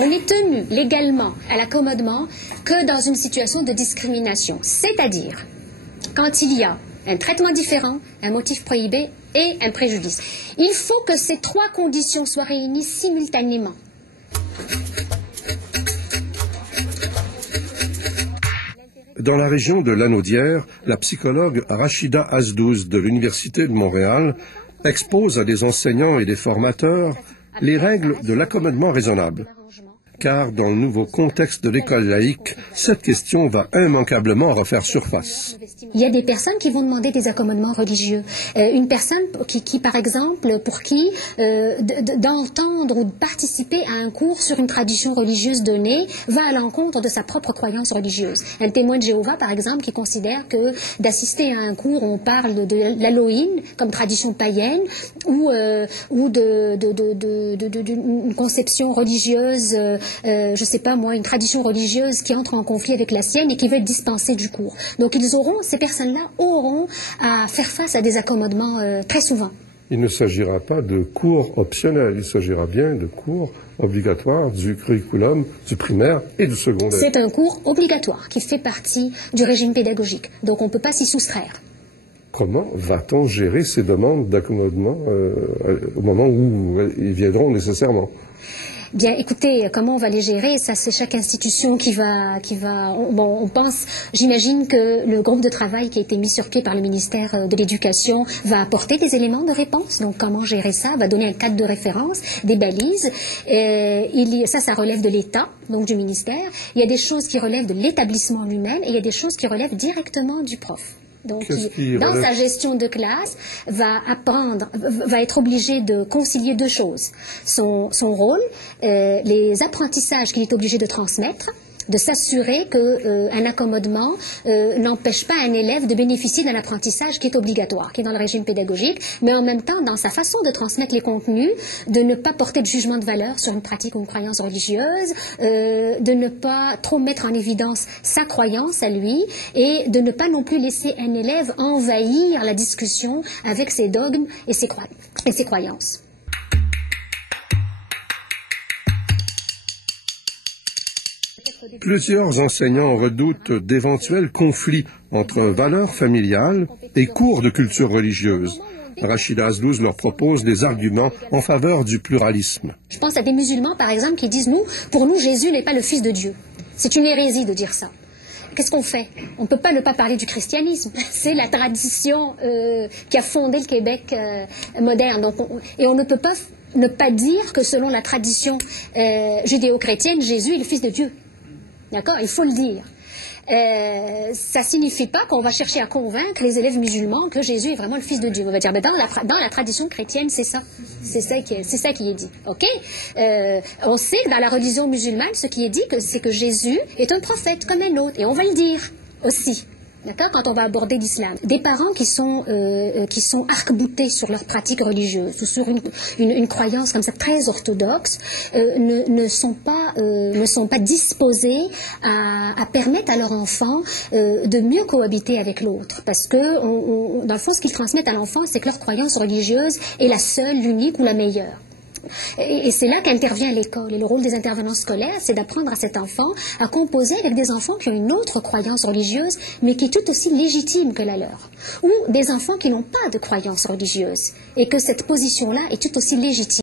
On est tenu légalement à l'accommodement que dans une situation de discrimination, c'est-à-dire quand il y a un traitement différent, un motif prohibé et un préjudice. Il faut que ces trois conditions soient réunies simultanément. Dans la région de Lanaudière, la psychologue Rachida Azdouz de l'Université de Montréal expose à des enseignants et des formateurs les règles de l'accommodement raisonnable. Car dans le nouveau contexte de l'école laïque, cette question va immanquablement refaire surface. Il y a des personnes qui vont demander des accommodements religieux. Une personne qui, par exemple, pour qui d'entendre ou de participer à un cours sur une tradition religieuse donnée va à l'encontre de sa propre croyance religieuse. Un témoin de Jéhovah, par exemple, qui considère que d'assister à un cours où on parle de l'Halloween comme tradition païenne ou d'une conception religieuse, je ne sais pas moi, une tradition religieuse qui entre en conflit avec la sienne et qui veut être dispensée du cours. Donc ces personnes-là auront à faire face à des accommodements très souvent. Il ne s'agira pas de cours optionnels, il s'agira bien de cours obligatoires du curriculum du primaire et du secondaire. C'est un cours obligatoire qui fait partie du régime pédagogique, donc on ne peut pas s'y soustraire. Comment va-t-on gérer ces demandes d'accommodement au moment où ils viendront nécessairement? Bien, écoutez, comment on va les gérer? Ça, c'est chaque institution qui va. Bon, on pense. J'imagine que le groupe de travail qui a été mis sur pied par le ministère de l'Éducation va apporter des éléments de réponse. Donc, comment gérer ça? Va donner un cadre de référence, des balises. Ça relève de l'État, donc du ministère. Il y a des choses qui relèvent de l'établissement lui-même et il y a des choses qui relèvent directement du prof. Donc, dans sa gestion de classe, va être obligé de concilier deux choses. Son rôle, les apprentissages qu'il est obligé de transmettre, de s'assurer qu'un accommodement n'empêche pas un élève de bénéficier d'un apprentissage qui est obligatoire, qui est dans le régime pédagogique, mais en même temps, dans sa façon de transmettre les contenus, de ne pas porter de jugement de valeur sur une pratique ou une croyance religieuse, de ne pas trop mettre en évidence sa croyance à lui, et de ne pas non plus laisser un élève envahir la discussion avec ses dogmes et ses croyances. Plusieurs enseignants redoutent d'éventuels conflits entre valeurs familiales et cours de culture religieuse. Rachida Azdouz leur propose des arguments en faveur du pluralisme. Je pense à des musulmans, par exemple, qui disent pour nous, Jésus n'est pas le Fils de Dieu. C'est une hérésie de dire ça. Qu'est-ce qu'on fait? On ne peut pas ne pas parler du christianisme. C'est la tradition qui a fondé le Québec moderne. Donc, et on ne peut pas ne pas dire que selon la tradition judéo-chrétienne, Jésus est le Fils de Dieu. D'accord? Il faut le dire. Ça ne signifie pas qu'on va chercher à convaincre les élèves musulmans que Jésus est vraiment le Fils de Dieu. On va dire, dans la tradition chrétienne, c'est ça. C'est ça qui est dit. OK? On sait que dans la religion musulmane, ce qui est dit, c'est que Jésus est un prophète comme un autre. Et on va le dire aussi. D'accord? Quand on va aborder l'islam. Des parents qui sont arc-boutés sur leur pratique religieuse ou sur une croyance comme ça très orthodoxe ne sont pas disposés à permettre à leur enfant de mieux cohabiter avec l'autre. Parce que, dans le fond, ce qu'ils transmettent à l'enfant, c'est que leur croyance religieuse est la seule, l'unique ou la meilleure. Et c'est là qu'intervient l'école. Et le rôle des intervenants scolaires, c'est d'apprendre à cet enfant à composer avec des enfants qui ont une autre croyance religieuse, mais qui est tout aussi légitime que la leur. Ou des enfants qui n'ont pas de croyance religieuse, et que cette position-là est tout aussi légitime.